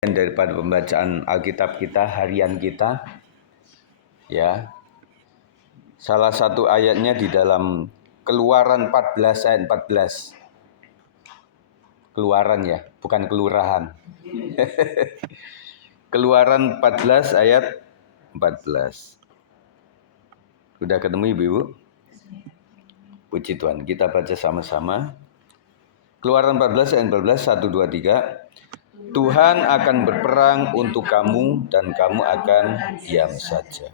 Daripada pembacaan Alkitab kita, harian kita, ya. Salah satu ayatnya di dalam Keluaran 14 ayat 14. Keluaran ya, bukan kelurahan. Keluaran 14 ayat 14. Sudah ketemu Ibu-ibu? Puji Tuhan, kita baca sama-sama. Keluaran 14 ayat 14, 1, 2, 3. Tuhan akan berperang untuk kamu dan kamu akan diam saja.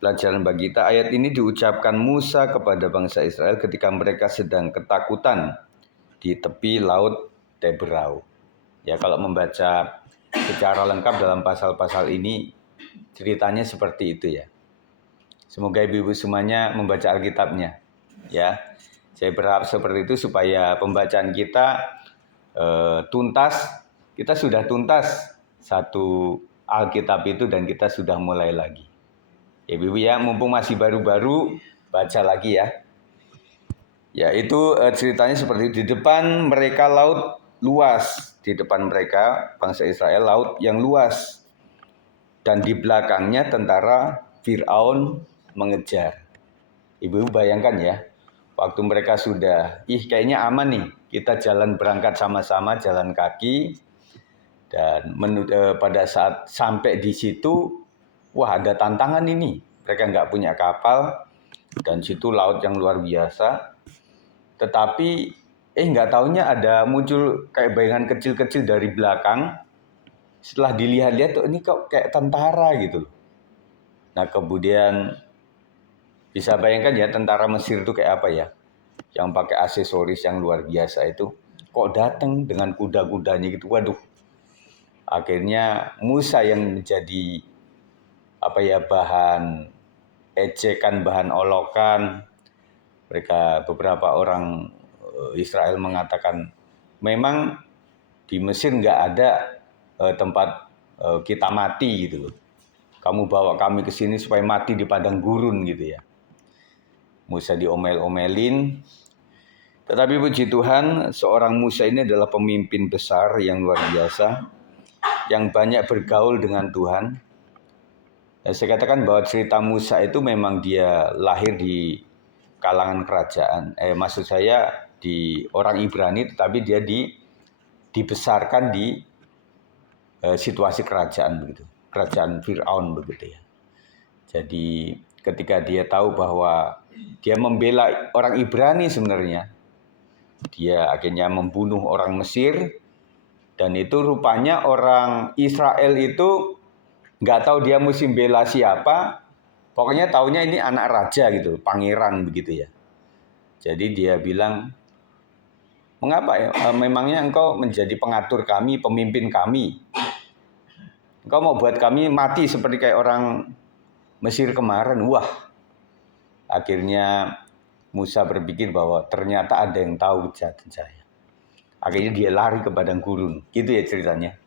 Pelajaran bagi kita, ayat ini diucapkan Musa kepada bangsa Israel ketika mereka sedang ketakutan di tepi laut Teberau. Ya, kalau membaca secara lengkap dalam pasal-pasal ini, ceritanya seperti itu ya. Semoga ibu-ibu semuanya membaca Alkitabnya. Ya, saya berharap seperti itu supaya pembacaan kita tuntas. Kita sudah tuntas satu Alkitab itu dan kita sudah mulai lagi. Ya Ibu ya, mumpung masih baru-baru, baca lagi ya. Ya itu ceritanya seperti di depan mereka laut luas. Di depan mereka bangsa Israel laut yang luas. Dan di belakangnya tentara Fir'aun mengejar. Ibu bayangkan ya, waktu mereka sudah, kayaknya aman nih. Kita jalan berangkat sama-sama, jalan kaki. Dan pada saat sampai di situ, wah ada tantangan ini. Mereka nggak punya kapal, dan situ laut yang luar biasa. Tetapi nggak taunya ada muncul kayak bayangan kecil-kecil dari belakang. Setelah dilihat-lihat tuh ini kok kayak tentara gitu. Nah kemudian bisa bayangkan ya tentara Mesir itu kayak apa ya? Yang pakai aksesoris yang luar biasa itu. Kok datang dengan kuda-kudanya gitu, waduh. Akhirnya Musa yang menjadi bahan ejekan, bahan olokan. Mereka beberapa orang Israel mengatakan memang di Mesir nggak ada tempat kita mati gitu loh. Kamu bawa kami ke sini supaya mati di padang gurun gitu ya. Musa diomel-omelin. Tetapi puji Tuhan, seorang Musa ini adalah pemimpin besar yang luar biasa, yang banyak bergaul dengan Tuhan. Saya katakan bahwa cerita Musa itu memang dia lahir di kalangan kerajaan. Maksud saya di orang Ibrani, tetapi dia dibesarkan di situasi kerajaan begitu, kerajaan Fir'aun begitu ya. Jadi ketika dia tahu bahwa dia membela orang Ibrani sebenarnya, dia akhirnya membunuh orang Mesir. Dan itu rupanya orang Israel itu nggak tahu dia mesti bela siapa. Pokoknya taunya ini anak raja gitu, pangeran begitu ya. Jadi dia bilang, mengapa ya? Memangnya engkau menjadi pengatur kami, pemimpin kami. Engkau mau buat kami mati seperti kayak orang Mesir kemarin. Wah, akhirnya Musa berpikir bahwa ternyata ada yang tahu kejahatan saya. Akhirnya dia lari ke padang gurun. Gitu ya ceritanya.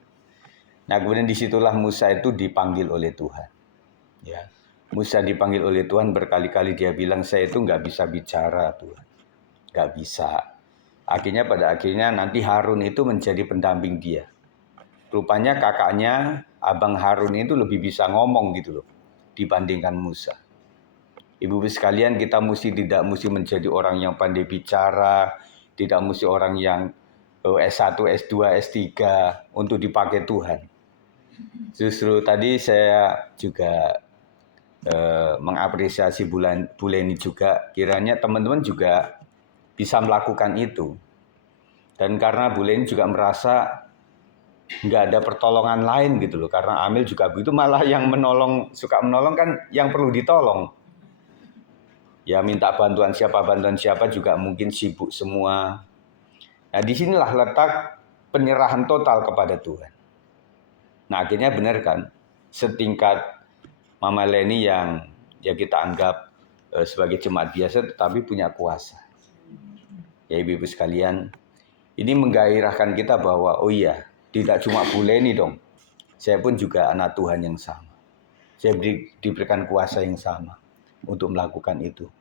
Nah kemudian disitulah Musa itu dipanggil oleh Tuhan. Ya, Musa dipanggil oleh Tuhan berkali-kali, dia bilang saya itu nggak bisa bicara Tuhan. Nggak bisa. Pada akhirnya nanti Harun itu menjadi pendamping dia. Rupanya kakaknya, abang Harun itu lebih bisa ngomong gitu loh dibandingkan Musa. Ibu-ibu sekalian, kita tidak mesti menjadi orang yang pandai bicara, tidak mesti orang yang S1, S2, S3 untuk dipakai Tuhan. Justru tadi saya juga mengapresiasi Bu Leni juga, kiranya teman-teman juga bisa melakukan itu. Dan karena Bu Leni juga merasa nggak ada pertolongan lain gitu loh, karena Amil juga begitu, malah yang suka menolong kan yang perlu ditolong. Ya minta bantuan siapa juga mungkin sibuk semua. Nah disinilah letak penyerahan total kepada Tuhan. Nah akhirnya benar kan, setingkat Mama Leni yang ya kita anggap sebagai jemaat biasa tetapi punya kuasa. Ya ibu-ibu sekalian, ini menggairahkan kita bahwa oh iya, tidak cuma Bu Leni dong, saya pun juga anak Tuhan yang sama. Saya diberikan kuasa yang sama untuk melakukan itu.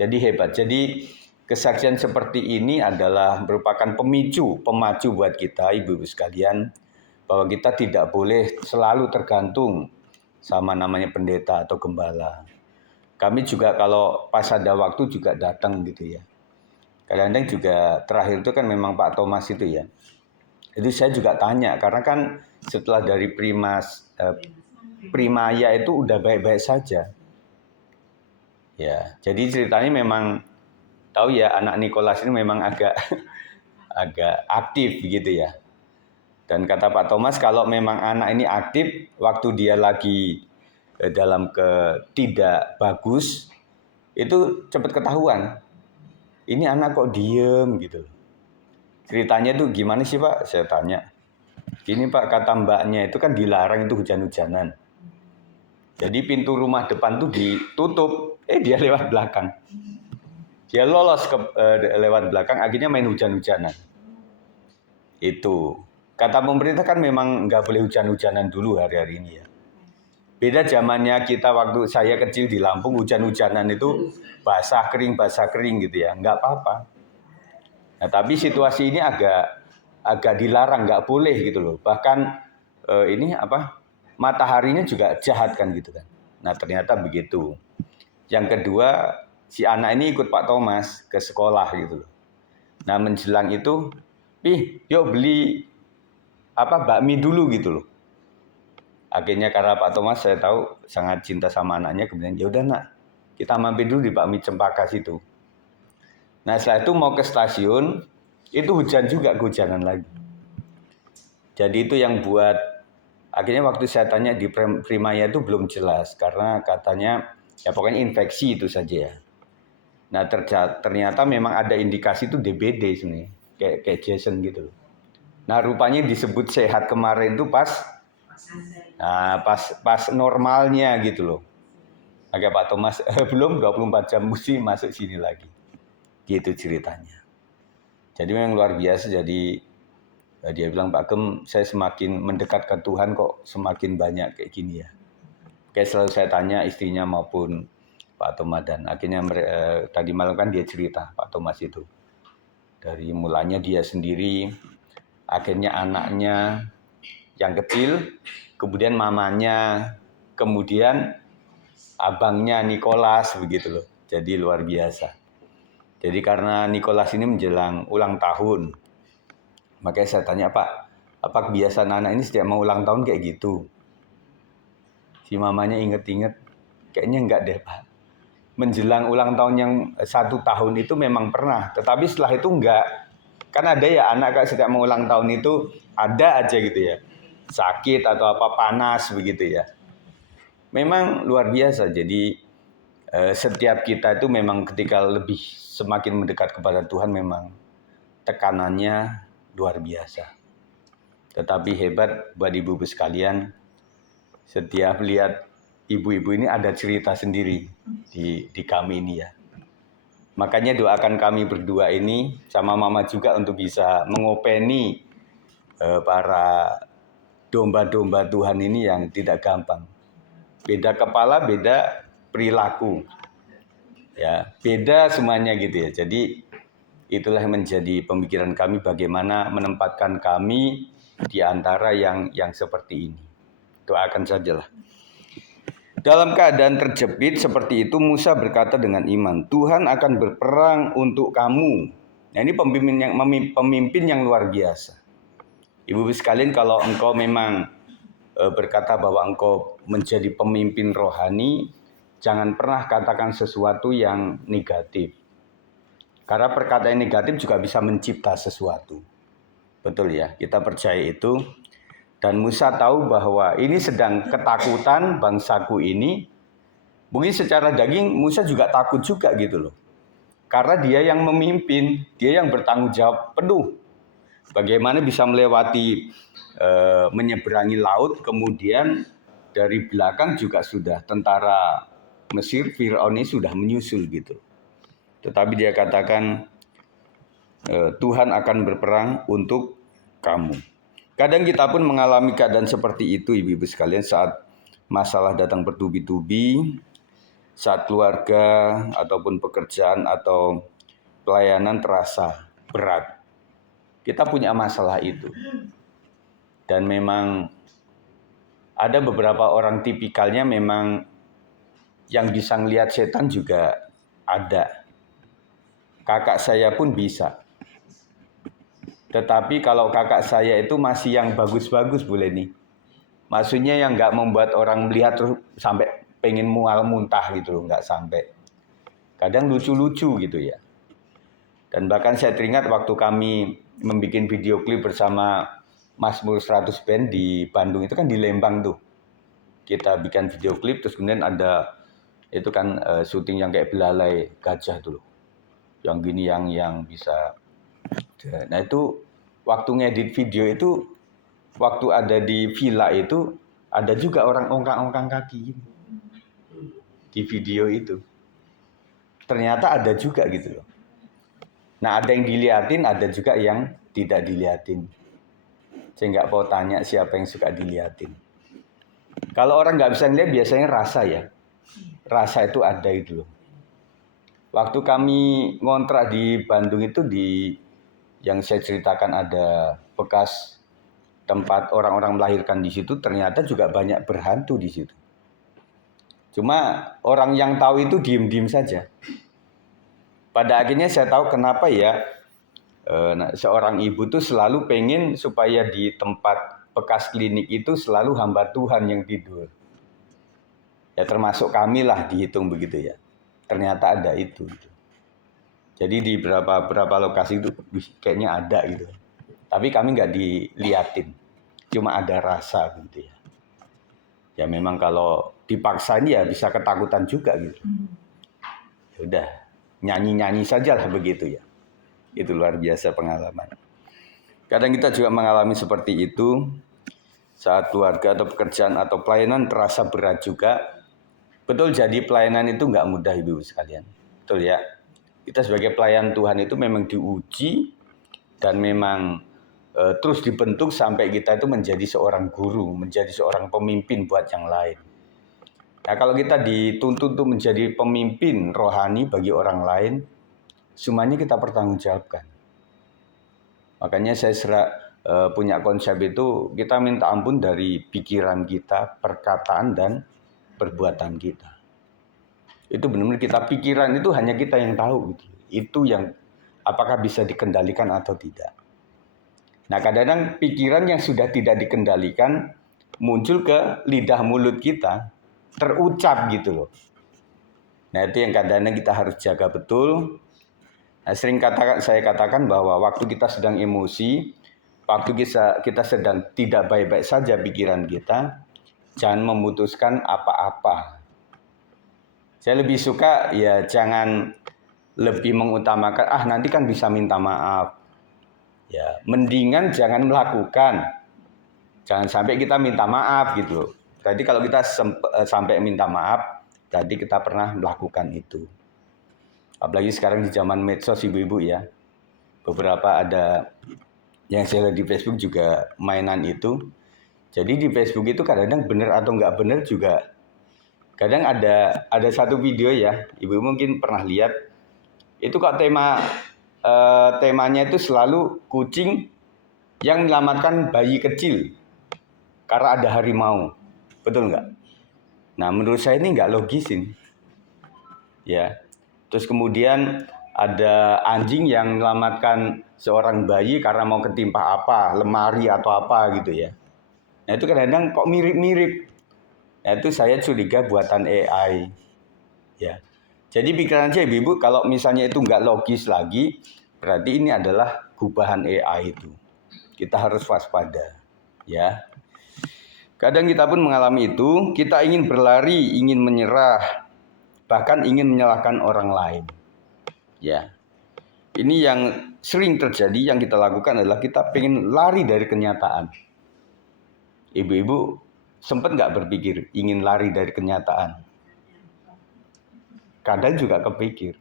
Jadi hebat. Jadi kesaksian seperti ini adalah merupakan pemacu buat kita ibu-ibu sekalian, bahwa kita tidak boleh selalu tergantung sama namanya pendeta atau gembala. Kami juga kalau pas ada waktu juga datang gitu ya. Kadang-kadang juga terakhir itu kan memang Pak Thomas itu ya. Itu saya juga tanya karena kan setelah dari Primaya itu udah baik-baik saja. Ya, jadi ceritanya memang tahu ya anak Nicholas ini memang agak aktif gitu ya. Dan kata Pak Thomas kalau memang anak ini aktif waktu dia lagi dalam tidak bagus itu cepat ketahuan. Ini anak kok diem gitu. Ceritanya tuh gimana sih Pak? Saya tanya. Ini Pak kata mbaknya itu kan dilarang itu hujan-hujanan. Jadi pintu rumah depan tuh ditutup. Dia lewat belakang. Dia lolos lewat belakang akhirnya main hujan-hujanan. Itu. Kata pemerintah kan memang nggak boleh hujan-hujanan dulu hari-hari ini ya. Beda zamannya kita waktu saya kecil di Lampung hujan-hujanan itu basah kering gitu ya, nggak apa-apa. Nah, tapi situasi ini agak dilarang, nggak boleh gitu loh. Bahkan mataharinya juga jahat kan gitu kan. Nah ternyata begitu. Yang kedua si anak ini ikut Pak Thomas ke sekolah gitu loh. Nah menjelang itu, yuk beli bakmi dulu gitu loh. Akhirnya karena Pak Thomas saya tahu sangat cinta sama anaknya, kemudian ya udah nak, kita mampir dulu di bakmi Cempaka situ. Nah setelah itu mau ke stasiun, itu hujan juga, kehujanan lagi. Jadi itu yang buat, akhirnya waktu saya tanya di Primaya itu belum jelas, karena katanya ya pokoknya infeksi itu saja ya. Nah ternyata memang ada indikasi itu DBD sebenarnya, kayak Jason gitu loh. Nah rupanya disebut sehat kemarin itu pas normalnya gitu loh. Agak Pak Thomas belum 24 jam mesti masuk sini lagi. Gitu ceritanya. Jadi memang luar biasa. Jadi dia bilang Pak Gem, saya semakin mendekat ke Tuhan kok semakin banyak kayak gini ya. Kayak selalu saya tanya istrinya maupun Pak Thomas, dan akhirnya tadi malam kan dia cerita Pak Thomas itu. Dari mulanya dia sendiri, akhirnya anaknya yang kecil, kemudian mamanya, kemudian abangnya Nicholas begitu loh. Jadi luar biasa. Jadi karena Nicholas ini menjelang ulang tahun, makanya saya tanya Pak, apa kebiasaan anak ini setiap mau ulang tahun kayak gitu? Si mamanya inget-inget, kayaknya enggak deh Pak. Menjelang ulang tahun yang 1 tahun itu memang pernah, tetapi setelah itu enggak. Kan ada ya anak kalau setiap mau ulang tahun itu ada aja gitu ya, sakit atau apa panas begitu ya. Memang luar biasa. Jadi setiap kita itu memang ketika lebih semakin mendekat kepada Tuhan memang tekanannya luar biasa. Tetapi hebat buat ibu-ibu sekalian, setiap lihat ibu-ibu ini ada cerita sendiri di kami ini ya. Makanya doakan kami berdua ini sama mama juga untuk bisa mengopeni para domba-domba Tuhan ini yang tidak gampang. Beda kepala, beda perilaku. Ya, beda semuanya gitu ya. Jadi itulah yang menjadi pemikiran kami bagaimana menempatkan kami di antara yang seperti ini. Doakan sajalah. Dalam keadaan terjepit seperti itu, Musa berkata dengan iman, Tuhan akan berperang untuk kamu. Nah, ini pemimpin yang luar biasa. Ibu-ibu sekalian, kalau engkau memang berkata bahwa engkau menjadi pemimpin rohani, jangan pernah katakan sesuatu yang negatif. Karena perkataan negatif juga bisa mencipta sesuatu. Betul ya, kita percaya itu. Dan Musa tahu bahwa ini sedang ketakutan bangsaku ini. Mungkin secara daging Musa juga takut juga gitu loh. Karena dia yang memimpin, dia yang bertanggung jawab penuh. Bagaimana bisa melewati, menyeberangi laut, kemudian dari belakang juga sudah tentara Mesir, Firaun ini sudah menyusul gitu. Tetapi dia katakan, Tuhan akan berperang untuk kamu. Kadang kita pun mengalami keadaan seperti itu, ibu-ibu sekalian, saat masalah datang bertubi-tubi, saat keluarga ataupun pekerjaan atau pelayanan terasa berat. Kita punya masalah itu. Dan memang ada beberapa orang tipikalnya memang yang bisa ngelihat setan juga ada. Kakak saya pun bisa. Tetapi kalau kakak saya itu masih yang bagus-bagus boleh nih. Maksudnya yang nggak membuat orang melihat terus sampai pengen mual muntah gitu loh, nggak sampai. Kadang lucu-lucu gitu ya. Dan bahkan saya teringat waktu kami membuat video klip bersama Mazmur 100 Band di Bandung, itu kan di Lembang tuh. Kita bikin video klip, terus kemudian ada itu kan syuting yang kayak belalai gajah tuh loh. Yang gini yang bisa. Nah itu waktu ngedit video itu, waktu ada di villa itu, ada juga orang ongkang-ongkang kaki di video itu. Ternyata ada juga gitu loh. Nah ada yang diliatin, ada juga yang tidak diliatin. Saya nggak mau tanya siapa yang suka diliatin. Kalau orang nggak bisa ngeliat biasanya rasa ya. Rasa itu ada itu loh. Waktu kami ngontrak di Bandung itu yang saya ceritakan ada bekas tempat orang-orang melahirkan di situ, ternyata juga banyak berhantu di situ. Cuma orang yang tahu itu diem-diem saja. Pada akhirnya saya tahu kenapa ya seorang ibu tuh selalu pengen supaya di tempat bekas klinik itu selalu hamba Tuhan yang tidur. Ya termasuk kami lah dihitung begitu ya. Ternyata ada itu. Jadi di beberapa lokasi itu kayaknya ada gitu. Tapi kami nggak diliatin. Cuma ada rasa gitu ya. Ya memang kalau dipaksain ya bisa ketakutan juga gitu. Ya udah, nyanyi-nyanyi sajalah begitu ya. Itu luar biasa pengalaman. Kadang kita juga mengalami seperti itu saat keluarga atau pekerjaan atau pelayanan terasa berat juga. Betul, jadi pelayanan itu nggak mudah ibu sekalian. Betul ya. Kita sebagai pelayan Tuhan itu memang diuji dan memang terus dibentuk sampai kita itu menjadi seorang guru, menjadi seorang pemimpin buat yang lain. Nah kalau kita dituntut untuk menjadi pemimpin rohani bagi orang lain, semuanya kita pertanggungjawabkan. Makanya saya punya konsep itu, kita minta ampun dari pikiran kita, perkataan dan perbuatan kita. Itu benar-benar kita pikiran itu hanya kita yang tahu gitu. Itu yang apakah bisa dikendalikan atau tidak. Nah kadang-kadang pikiran yang sudah tidak dikendalikan muncul ke lidah mulut kita, terucap gitu loh. Nah itu yang kadang-kadang kita harus jaga betul. Nah, saya katakan bahwa waktu kita sedang emosi, waktu kita sedang tidak baik-baik saja pikiran kita, jangan memutuskan apa-apa. Saya lebih suka ya jangan lebih mengutamakan, nanti kan bisa minta maaf. Ya, mendingan jangan melakukan. Jangan sampai kita minta maaf gitu. Jadi kalau kita sampai minta maaf, tadi kita pernah melakukan itu. Apalagi sekarang di zaman medsos ibu-ibu ya. Beberapa ada yang saya lihat di Facebook juga mainan itu. Jadi di Facebook itu kadang-kadang benar atau nggak benar juga. Kadang ada satu video ya, ibu mungkin pernah lihat. Itu kok temanya itu selalu kucing yang menyelamatkan bayi kecil karena ada harimau. Betul nggak? Nah menurut saya ini nggak logis ini. Ya. Terus kemudian ada anjing yang menyelamatkan seorang bayi karena mau ketimpa apa, lemari atau apa gitu ya. Nah itu kadang-kadang kok mirip-mirip. Nah itu saya curiga buatan AI. Ya. Jadi pikiran saya ibu, kalau misalnya itu nggak logis lagi, berarti ini adalah gubahan AI itu. Kita harus waspada. Ya. Kadang kita pun mengalami itu, kita ingin berlari, ingin menyerah, bahkan ingin menyalahkan orang lain. Ya. Ini yang sering terjadi, yang kita lakukan adalah kita pengen lari dari kenyataan. Ibu-ibu sempat nggak berpikir ingin lari dari kenyataan? Kadang juga kepikir,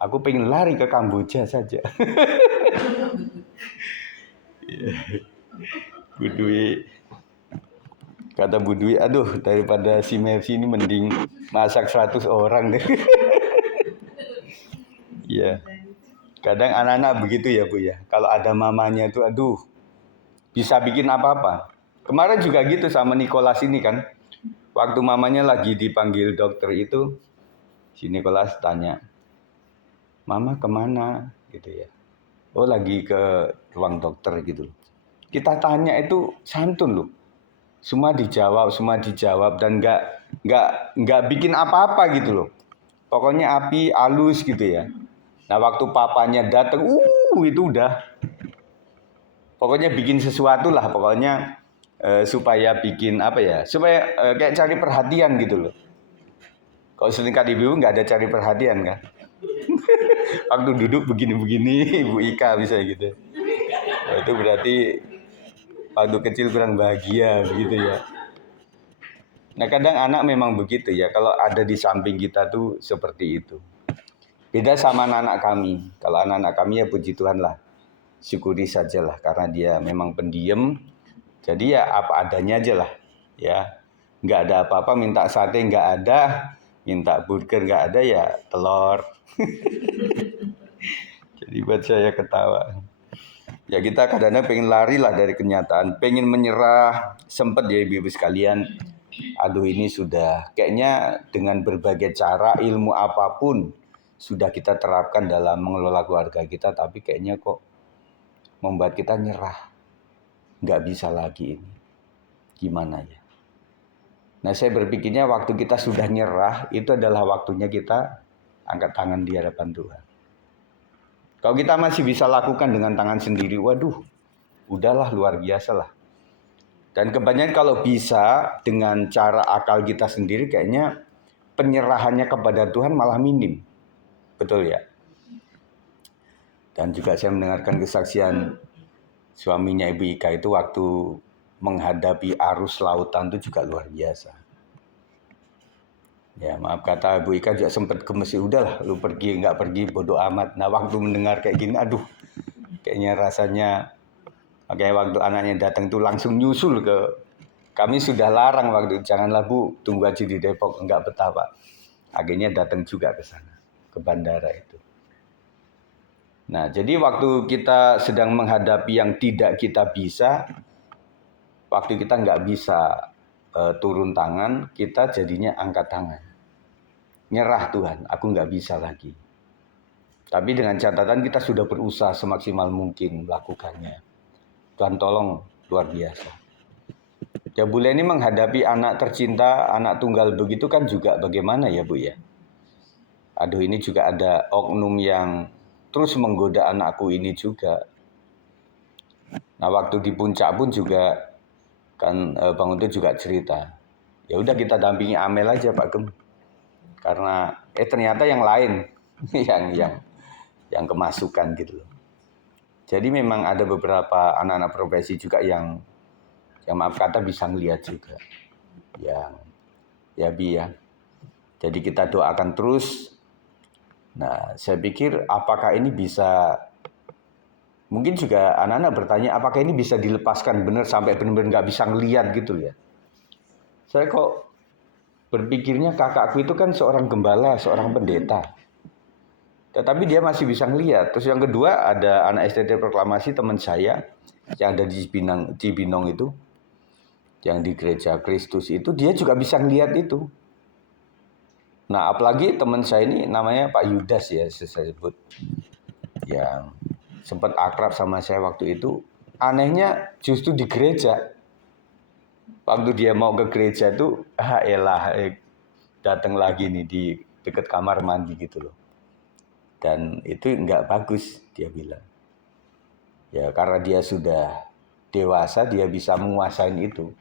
aku pengen lari ke Kamboja saja. Budui, kata Budui, aduh daripada si Mercy ini mending masak 100 orang deh. Ya. Kadang anak-anak begitu ya Bu ya. Kalau ada mamanya itu aduh bisa bikin apa-apa. Kemarin juga gitu sama Nicholas ini kan. Waktu mamanya lagi dipanggil dokter itu, si Nicholas tanya, "Mama kemana?" gitu ya. "Oh lagi ke ruang dokter," gitu. Kita tanya itu santun loh. Semua dijawab dan nggak bikin apa-apa gitu loh. Pokoknya api halus gitu ya. Nah waktu papanya datang, itu udah. Pokoknya bikin sesuatu lah, pokoknya supaya bikin apa ya? Supaya kayak cari perhatian gitu loh. Kalau seringkali ibu nggak ada cari perhatian kan? Waktu duduk begini-begini, Ibu Ika bisa gitu. Nah, itu berarti waktu kecil kurang bahagia begitu ya. Nah kadang anak memang begitu ya, kalau ada di samping kita tuh seperti itu. Beda sama anak-anak kami. Kalau anak-anak kami ya puji Tuhan lah. Syukuri sajalah karena dia memang pendiam. Jadi ya apa adanya aja lah. Ya, nggak ada apa-apa, minta sate nggak ada, minta burger nggak ada ya telur. Jadi buat saya ketawa. Ya kita kadang-kadang pengen lari lah dari kenyataan, pengen menyerah, sempet ya ibu-ibu sekalian. Aduh ini sudah, kayaknya dengan berbagai cara, ilmu apapun sudah kita terapkan dalam mengelola keluarga kita, tapi kayaknya kok membuat kita nyerah. Nggak bisa lagi ini. Gimana ya? Nah saya berpikirnya waktu kita sudah nyerah, itu adalah waktunya kita angkat tangan di hadapan Tuhan. Kalau kita masih bisa lakukan dengan tangan sendiri, waduh, udahlah luar biasa lah. Dan kebanyakan kalau bisa dengan cara akal kita sendiri, kayaknya penyerahannya kepada Tuhan malah minim. Betul ya? Dan juga saya mendengarkan kesaksian suaminya Ibu Ika itu waktu menghadapi arus lautan itu juga luar biasa. Ya maaf kata Bu Ika juga sempat gemes, udahlah lu pergi nggak pergi bodoh amat. Nah waktu mendengar kayak gini, aduh kayaknya rasanya, makanya waktu anaknya datang tuh langsung nyusul ke, kami sudah larang waktu itu, janganlah Bu tunggu aja di Depok, nggak betah Pak. Akhirnya datang juga ke sana, ke bandara itu. Nah jadi waktu kita sedang menghadapi yang tidak kita bisa, waktu kita nggak bisa turun tangan, kita jadinya angkat tangan. Nyerah Tuhan, aku nggak bisa lagi. Tapi dengan catatan kita sudah berusaha semaksimal mungkin melakukannya. Tuhan tolong, luar biasa. Ya Bu Leni menghadapi anak tercinta, anak tunggal begitu kan juga bagaimana ya Bu ya? Aduh ini juga ada oknum yang terus menggoda anakku ini juga. Nah waktu di puncak pun juga kan Bang Untuk juga cerita. Ya udah kita dampingi Amel aja Pak Gem. Karena ternyata yang lain yang kemasukan gitu loh. Jadi memang ada beberapa anak-anak profesi juga yang maaf kata bisa ngelihat juga. Yang ya Bi ya. Jadi kita doakan terus. Nah, saya pikir apakah ini bisa, mungkin juga anak-anak bertanya apakah ini bisa dilepaskan benar sampai benar-benar nggak bisa ngelihat gitu ya. Saya kok berpikirnya kakakku itu kan seorang gembala, seorang pendeta. Tetapi dia masih bisa ngelihat. Terus yang kedua ada anak STT Proklamasi teman saya yang ada di Cibinong itu, yang di gereja Kristus itu, dia juga bisa ngelihat itu. Nah apalagi teman saya ini namanya Pak Yudas ya saya sebut, yang sempat akrab sama saya waktu itu. Anehnya justru di gereja. Waktu dia mau ke gereja tuh, datang lagi nih di dekat kamar mandi gitu loh. Dan itu nggak bagus dia bilang. Ya karena dia sudah dewasa, dia bisa menguasain itu.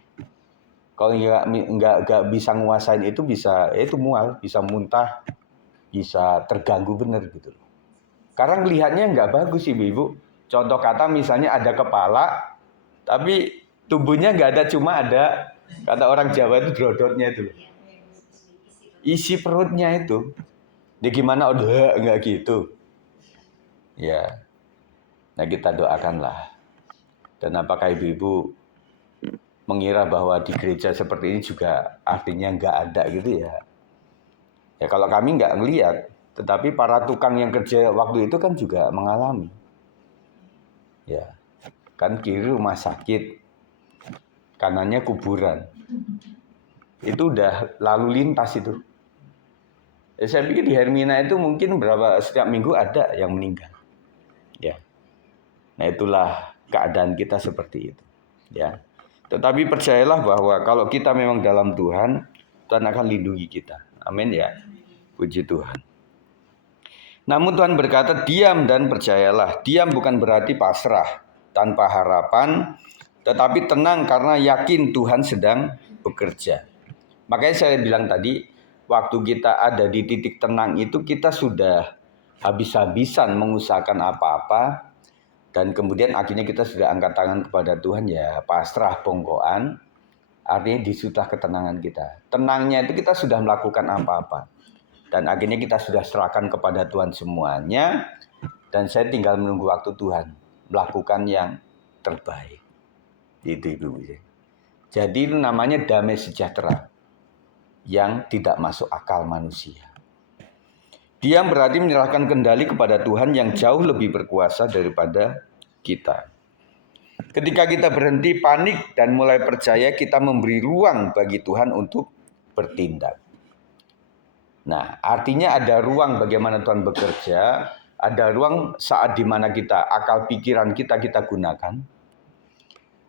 Kalau nggak bisa menguasain itu bisa, itu mual, bisa muntah, bisa terganggu bener gitu loh. Karena ngelihatnya nggak bagus ibu-ibu. Contoh kata misalnya ada kepala, tapi tubuhnya nggak ada, cuma ada, kata orang Jawa itu drodotnya itu. Isi perutnya itu. Ya gimana udah nggak gitu. Ya. Nah kita doakanlah. Dan apakah ibu-ibu mengira bahwa di gereja seperti ini juga artinya nggak ada gitu ya? Ya kalau kami nggak ngelihat, tetapi para tukang yang kerja waktu itu kan juga mengalami. Ya. kan kiri rumah sakit, kanannya kuburan. Itu udah lalu lintas itu. Saya pikir di Hermina itu mungkin setiap minggu ada yang meninggal. Ya. Nah, itulah keadaan kita seperti itu. Ya. Tetapi percayalah bahwa kalau kita memang dalam Tuhan, Tuhan akan lindungi kita. Amin ya. Puji Tuhan. Namun Tuhan berkata, diam dan percayalah. Diam bukan berarti pasrah, tanpa harapan, tetapi tenang karena yakin Tuhan sedang bekerja. Makanya saya bilang tadi, waktu kita ada di titik tenang itu kita sudah habis-habisan mengusahakan apa-apa, dan kemudian akhirnya kita sudah angkat tangan kepada Tuhan, ya pasrah bongkoan, artinya disutah ketenangan kita. Tenangnya itu kita sudah melakukan apa-apa, dan akhirnya kita sudah serahkan kepada Tuhan semuanya, dan saya tinggal menunggu waktu Tuhan melakukan yang terbaik. Itu Ibu. Jadi itu namanya damai sejahtera yang tidak masuk akal manusia. Diam berarti menyerahkan kendali kepada Tuhan yang jauh lebih berkuasa daripada kita. Ketika kita berhenti panik dan mulai percaya, kita memberi ruang bagi Tuhan untuk bertindak. Nah, artinya ada ruang bagaimana Tuhan bekerja, ada ruang saat dimana kita, akal pikiran kita gunakan.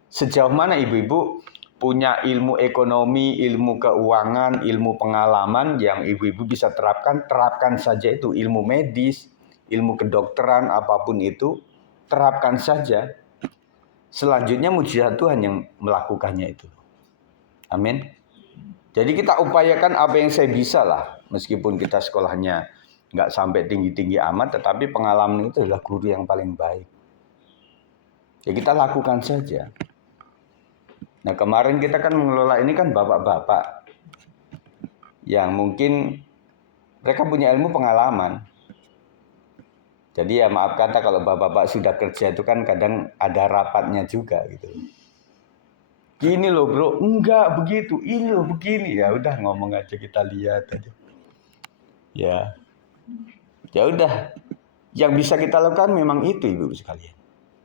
Sejauh mana ibu-ibu punya ilmu ekonomi, ilmu keuangan, ilmu pengalaman yang ibu-ibu bisa terapkan saja itu. Ilmu medis, ilmu kedokteran, apapun itu, terapkan saja. Selanjutnya mujizat Tuhan yang melakukannya itu. Amin. Jadi kita upayakan apa yang saya bisa lah. Meskipun kita sekolahnya nggak sampai tinggi-tinggi amat, tetapi pengalaman itu adalah guru yang paling baik. Ya kita lakukan saja. Nah, kemarin kita kan mengelola ini kan bapak-bapak yang mungkin mereka punya ilmu pengalaman. Jadi ya maaf kata kalau bapak-bapak sudah kerja itu kan kadang ada rapatnya juga gitu. Gini loh bro, enggak begitu, ini loh begini. Ya udah ngomong aja, kita lihat aja. Ya udah, yang bisa kita lakukan memang itu ibu sekalian.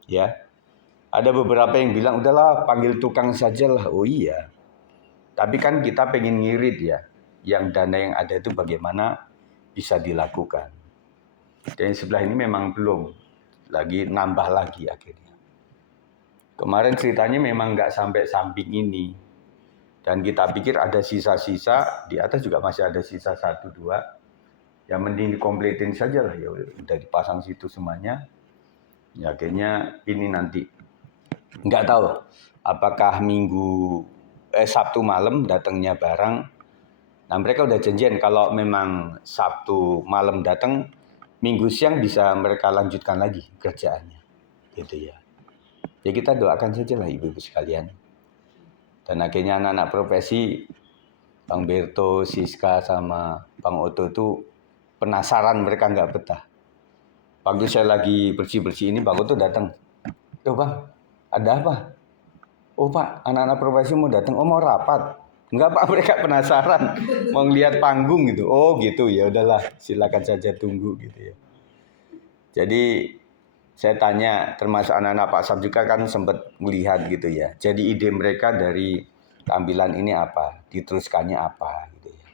Ya, ada beberapa yang bilang udahlah panggil tukang sajalah. Oh iya. Tapi kan kita pengen ngirit ya, yang dana yang ada itu bagaimana bisa dilakukan. Dan sebelah ini memang belum, lagi nambah lagi akhirnya. Kemarin ceritanya memang nggak sampai samping ini. Dan kita pikir ada sisa-sisa, di atas juga masih ada sisa 1-2. Ya mending dikompletin saja lah, ya udah dipasang situ semuanya. Ya akhirnya ini nanti, nggak tahu apakah Sabtu malam datangnya barang. Nah mereka udah janjian kalau memang Sabtu malam datang, Minggu siang bisa mereka lanjutkan lagi kerjaannya, gitu ya. Ya kita doakan saja lah ibu-ibu sekalian. Dan akhirnya anak-anak profesi, Bang Berto, Siska sama Bang Oto itu penasaran, mereka nggak betah. Waktu saya lagi bersih-bersih ini, Bang Oto datang. Tuh Bang, ada apa? Oh Pak, anak-anak profesi mau datang. Oh mau rapat. Enggak Pak, mereka penasaran mau lihat panggung gitu. Oh gitu, ya udahlah, silakan saja tunggu gitu ya. Jadi saya tanya, termasuk anak-anak Pak Sab juga kan sempat melihat gitu ya. Jadi ide mereka dari tampilan ini apa, diteruskannya apa gitu ya.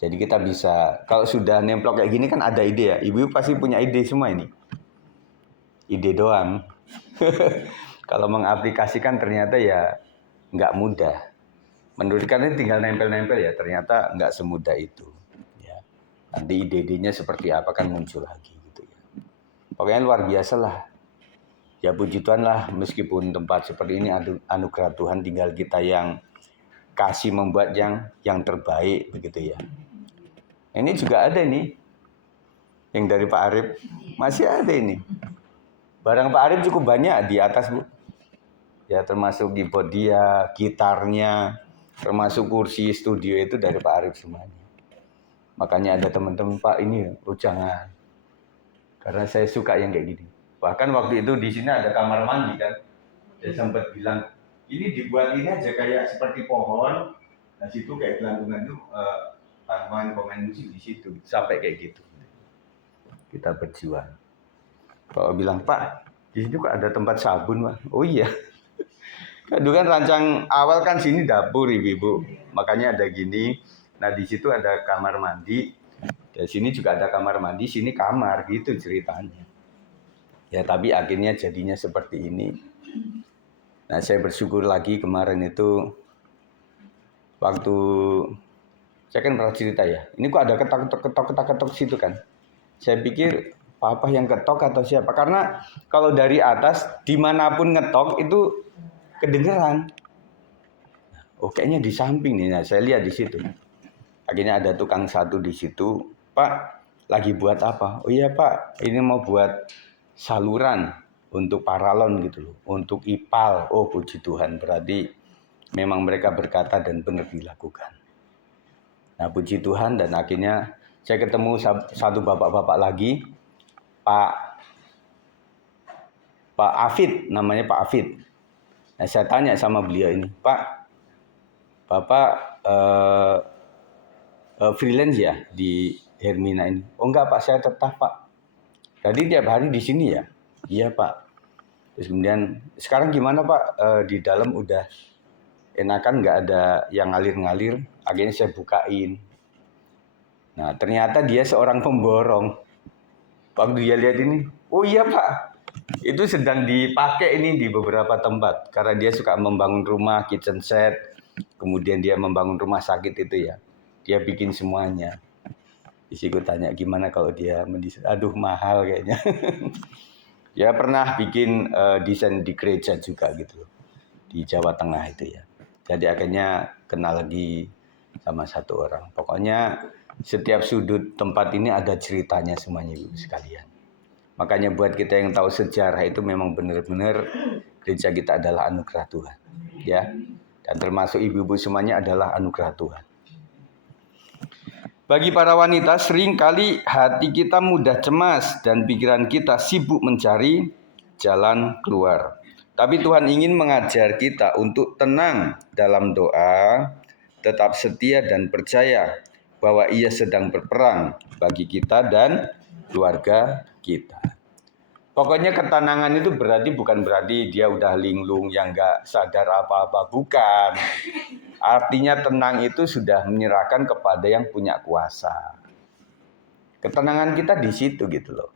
Jadi kita bisa, kalau sudah nemplok kayak gini kan ada ide ya. Ibu pasti punya ide semua ini. Ide doang. Kalau mengaplikasikan ternyata ya nggak mudah. Menurut kalian tinggal nempel-nempel ya, ternyata nggak semudah itu. Ya. Nanti ide-idenya seperti apa kan muncul lagi gitu ya. Pokoknya luar biasa lah. Ya puji Tuhan lah, meskipun tempat seperti ini anugerah Tuhan, tinggal kita yang kasih membuat yang terbaik begitu ya. Ini juga ada nih, yang dari Pak Arif, masih ada ini. Barang Pak Arif cukup banyak di atas Bu. Ya termasuk keyboard dia, gitarnya, termasuk kursi studio itu dari Pak Arif semuanya. Makanya ada teman-teman, Pak ini jangan, karena saya suka yang kayak gini. Bahkan waktu itu di sini ada kamar mandi kan, saya sempat bilang ini dibuat ini aja kayak seperti pohon, nah situ kayak gelantungan itu pemain musik di situ, sampai kayak gitu. Kita berjuang. Kalau bilang Pak, Di sini kok ada tempat sabun, Pak? Oh iya. Dulu kan rancang awal kan sini dapur, Ibu. Makanya ada gini. Nah, di situ ada kamar mandi. Di sini juga ada kamar mandi, sini kamar, gitu ceritanya. Ya, tapi akhirnya jadinya seperti ini. Nah, saya bersyukur lagi kemarin itu waktu saya kan pernah cerita ya. Ini kok ada ketok situ kan. Saya pikir papa yang ketok atau siapa? Karena kalau dari atas dimanapun ngetok itu kedengeran. Oh, kayaknya di samping nih. Nah, saya lihat di situ. Akhirnya ada tukang satu di situ. Pak, lagi buat apa? Oh iya Pak, ini mau buat saluran untuk paralon gitu loh. Untuk IPAL. Oh puji Tuhan, berarti memang mereka berkata dan benar dilakukan. Nah puji Tuhan, dan akhirnya saya ketemu satu bapak-bapak lagi. Pak Afid, namanya Pak Afid. Nah saya tanya sama beliau ini, Pak, Bapak freelance ya di Hermina ini? Oh enggak Pak, saya tetap Pak. Jadi tiap hari di sini ya? Iya Pak. Terus kemudian sekarang gimana Pak? Di dalam udah enakan, nggak ada yang ngalir-ngalir. Akhirnya saya bukain. Nah ternyata dia seorang pemborong. Waktu dia lihat ini, oh iya Pak, itu sedang dipakai ini di beberapa tempat. Karena dia suka membangun rumah, kitchen set, kemudian dia membangun rumah sakit itu ya. Dia bikin semuanya. Isiku tanya gimana kalau dia mendesain, aduh mahal kayaknya. Ya pernah bikin desain di gereja juga gitu loh, di Jawa Tengah itu ya. Jadi akhirnya kenal lagi sama satu orang. Pokoknya setiap sudut tempat ini ada ceritanya semuanya Ibu sekalian. Makanya buat kita yang tahu sejarah itu memang benar-benar gereja kita adalah anugerah Tuhan. Ya. Dan termasuk ibu-ibu semuanya adalah anugerah Tuhan. Bagi para wanita, seringkali hati kita mudah cemas dan pikiran kita sibuk mencari jalan keluar. Tapi Tuhan ingin mengajar kita untuk tenang dalam doa, tetap setia dan percaya bahwa Ia sedang berperang bagi kita dan keluarga kita. Pokoknya ketenangan itu bukan berarti dia udah linglung yang nggak sadar apa-apa, bukan. Artinya tenang itu sudah menyerahkan kepada yang punya kuasa. Ketenangan kita di situ gitu loh.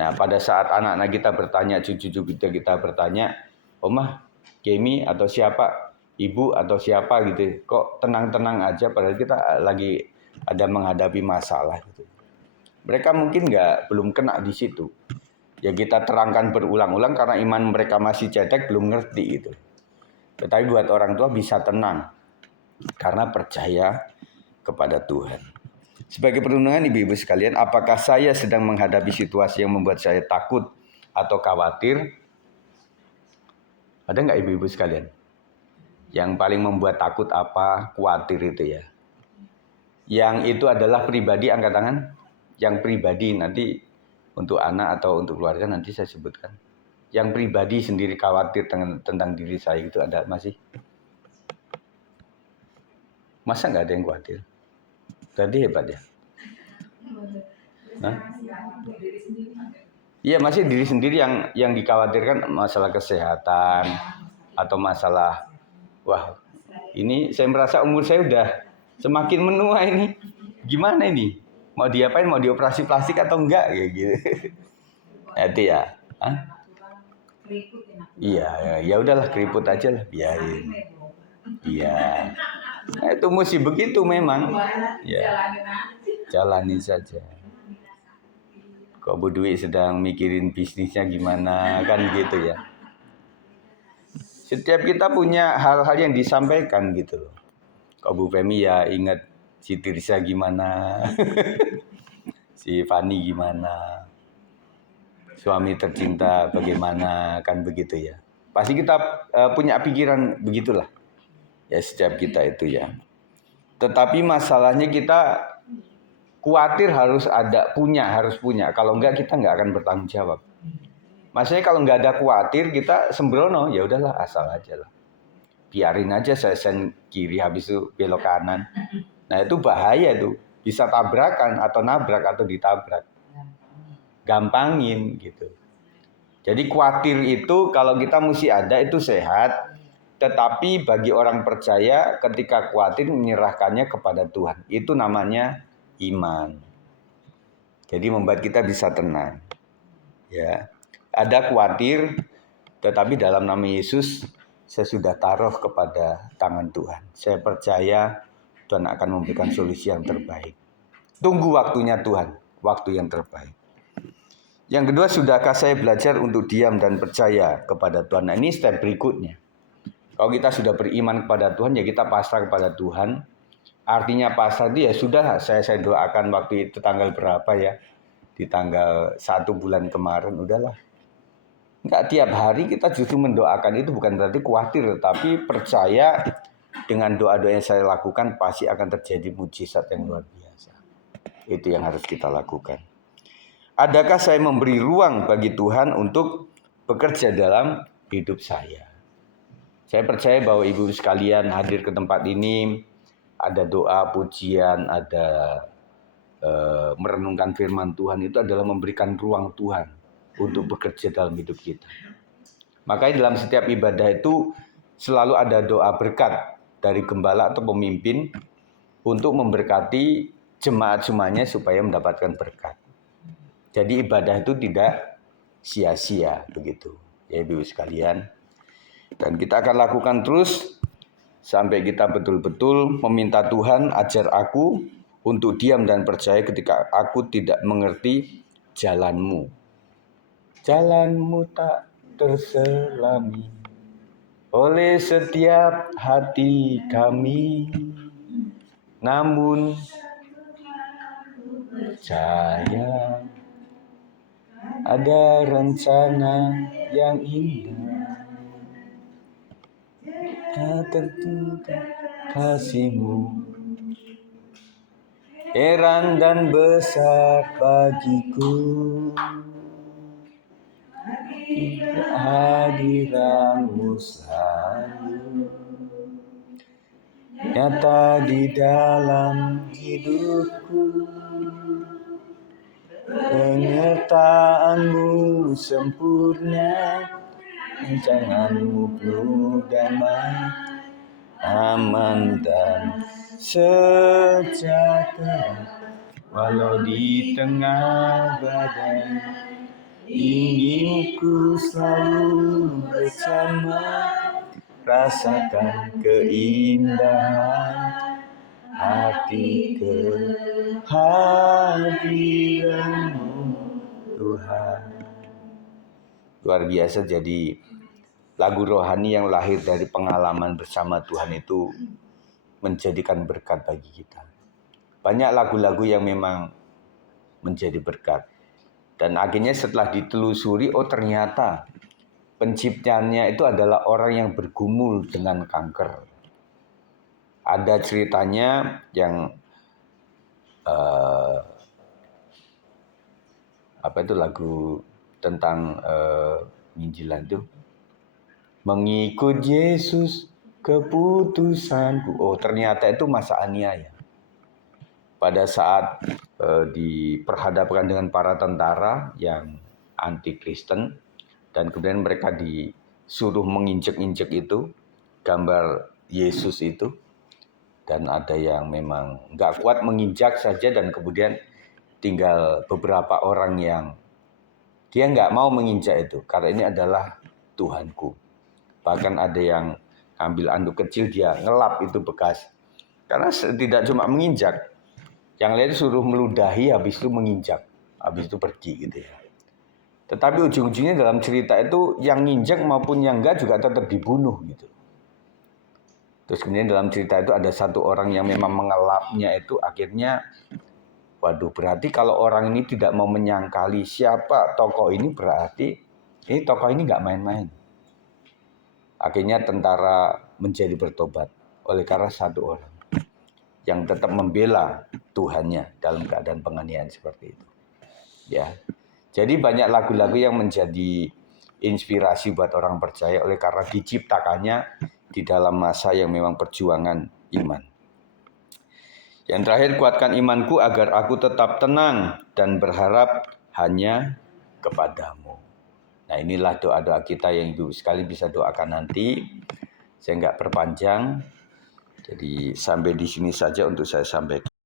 Nah pada saat anak-anak kita bertanya, cucu-cucu kita bertanya, Omah, Kemi atau siapa, ibu atau siapa gitu, kok tenang-tenang aja padahal kita lagi ada menghadapi masalah gitu. Mereka mungkin belum kena di situ. Ya kita terangkan berulang-ulang karena iman mereka masih cetek, belum ngerti gitu. Tetapi buat orang tua bisa tenang karena percaya kepada Tuhan. Sebagai perundungan ibu-ibu sekalian, apakah saya sedang menghadapi situasi yang membuat saya takut atau khawatir? Ada nggak ibu-ibu sekalian? Yang paling membuat takut apa, khawatir itu ya? Yang itu adalah pribadi, angkat tangan. Yang pribadi nanti untuk anak atau untuk keluarga nanti saya sebutkan. Yang pribadi sendiri khawatir tentang diri saya itu ada masih? Masa nggak ada yang khawatir? Tadi hebat ya? Hah? Iya masih diri sendiri yang dikhawatirkan, masalah kesehatan atau masalah, wah ini saya merasa umur saya udah semakin menua ini, gimana ini? Mau diapain? Mau dioperasi plastik atau enggak? Kayak gitu. Itu ya. Hah? Iya, ya udahlah keriput aja lah, biarin. Iya. Nah, itu mesti begitu memang. Ya. Jalani saja. Kok Bu Dwi sedang mikirin bisnisnya gimana, kan gitu ya. Setiap kita punya hal-hal yang disampaikan gitu loh. Kok Bu Femi ya ingat si Tirsa gimana, si Fani gimana, suami tercinta bagaimana, kan begitu ya. Pasti kita punya pikiran begitulah. Ya setiap kita itu ya. Tetapi masalahnya kita khawatir harus punya. Kalau enggak kita enggak akan bertanggung jawab. Maksudnya kalau enggak ada khawatir kita sembrono, ya udahlah asal aja lah. Biarin aja saya sen kiri habis itu belok kanan. Nah itu bahaya tuh. Bisa tabrakan atau nabrak atau ditabrak. Gampangin gitu. Jadi khawatir itu kalau kita mesti ada itu sehat, tetapi bagi orang percaya ketika khawatir menyerahkannya kepada Tuhan. Itu namanya iman. Jadi membuat kita bisa tenang. Ya. Ada khawatir, tetapi dalam nama Yesus saya sudah taruh kepada tangan Tuhan. Saya percaya Tuhan akan memberikan solusi yang terbaik. Tunggu waktunya Tuhan, waktu yang terbaik. Yang kedua, sudahkah saya belajar untuk diam dan percaya kepada Tuhan? Nah, ini step berikutnya. Kalau kita sudah beriman kepada Tuhan, ya kita pasrah kepada Tuhan. Artinya pasrah itu ya sudah, saya doakan waktu itu tanggal berapa ya, di tanggal 1 bulan kemarin, udahlah. Enggak tiap hari kita justru mendoakan, itu bukan berarti khawatir, tapi percaya dengan doa-doa yang saya lakukan pasti akan terjadi mujizat yang luar biasa. Itu yang harus kita lakukan. Adakah saya memberi ruang bagi Tuhan untuk bekerja dalam hidup saya? Saya percaya bahwa ibu sekalian hadir ke tempat ini, ada doa, pujian, ada merenungkan firman Tuhan, itu adalah memberikan ruang Tuhan untuk bekerja dalam hidup kita. Makanya dalam setiap ibadah itu selalu ada doa berkat dari gembala atau pemimpin untuk memberkati jemaat semuanya supaya mendapatkan berkat. Jadi ibadah itu tidak sia-sia begitu, ya ibu sekalian. Dan kita akan lakukan terus sampai kita betul-betul meminta Tuhan ajar aku untuk diam dan percaya ketika aku tidak mengerti jalanmu. Jalanmu tak terselami oleh setiap hati kami, namun percaya ada rencana yang indah, tentu kasihmu heran dan besar bagiku, hadiranmu selalu nyata di dalam hidupku. Penyertaanmu sempurna, rancanganmu penuh damai, aman dan sejahtera. Walau di tengah badai, ingin ku selalu bersama, rasakan keindahan hati kehadiranmu Tuhan. Luar biasa. Jadi lagu rohani yang lahir dari pengalaman bersama Tuhan itu menjadikan berkat bagi kita. Banyak lagu-lagu yang memang menjadi berkat. Dan akhirnya setelah ditelusuri, oh ternyata penciptanya itu adalah orang yang bergumul dengan kanker. Ada ceritanya yang apa itu lagu tentang penginjilan itu, mengikut Yesus keputusanku. Oh ternyata itu masa aniaya. Pada saat diperhadapkan dengan para tentara yang anti Kristen, dan kemudian mereka disuruh menginjek-injek itu gambar Yesus itu, dan ada yang memang nggak kuat menginjak saja, dan kemudian tinggal beberapa orang yang dia nggak mau menginjak itu karena ini adalah Tuhanku. Bahkan ada yang ambil anduk kecil, dia ngelap itu bekas, karena tidak cuma menginjak, yang lain suruh meludahi, habis itu menginjak, habis itu pergi gitu ya. Tetapi ujung-ujungnya dalam cerita itu yang nginjak maupun yang enggak juga tetap dibunuh gitu. Terus kemudian dalam cerita itu ada satu orang yang memang mengelapnya itu, akhirnya waduh, berarti kalau orang ini tidak mau menyangkali siapa tokoh ini, berarti ini tokoh ini nggak main-main. Akhirnya tentara menjadi bertobat oleh karena satu orang yang tetap membela Tuhannya dalam keadaan penganiayaan seperti itu. Ya, jadi banyak lagu-lagu yang menjadi inspirasi buat orang percaya oleh karena diciptakannya di dalam masa yang memang perjuangan iman. Yang terakhir, kuatkan imanku agar aku tetap tenang dan berharap hanya kepadamu. Nah, inilah doa-doa kita yang Ibu sekali bisa doakan nanti. Saya nggak perpanjang. Jadi sampai di sini saja untuk saya sampaikan.